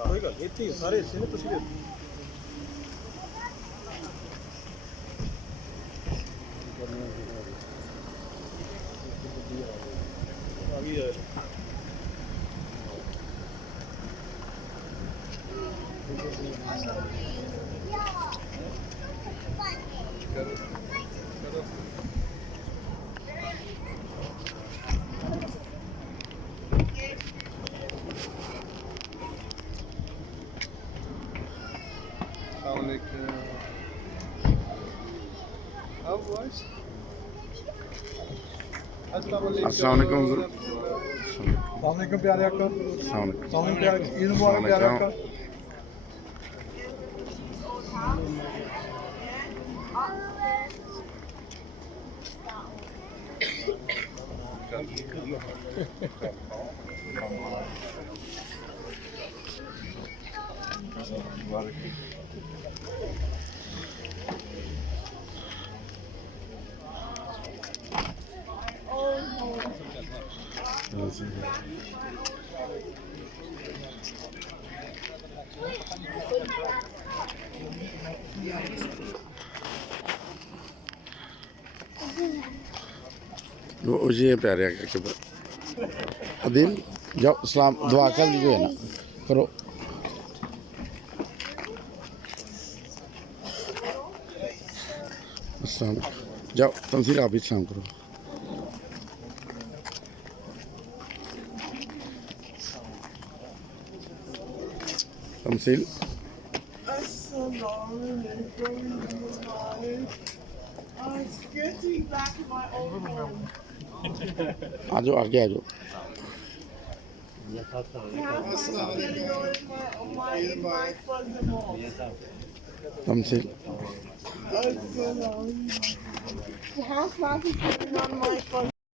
ਕੋਈ ਗੱਲ ਇੱਥੇ ਸਾਰੇ ਹਿੱਸੇ ਨੇ ਤੁਸੀਂ ਆ ਗਈ ਹੈ अस्सलाम वालेकुम प्यारे अक्का ईद मुबारक प्यारे अक्का वो ये प्यारे अदील जाओ सलाम दुआ कर लीजिए ना करो अस्सलाम जाओ तमसील आप भी सलाम करो तमसील It's good to be back in my old home. आ जाओ आगे आ जाओ तमसील The house mouse is sitting on my fuzzy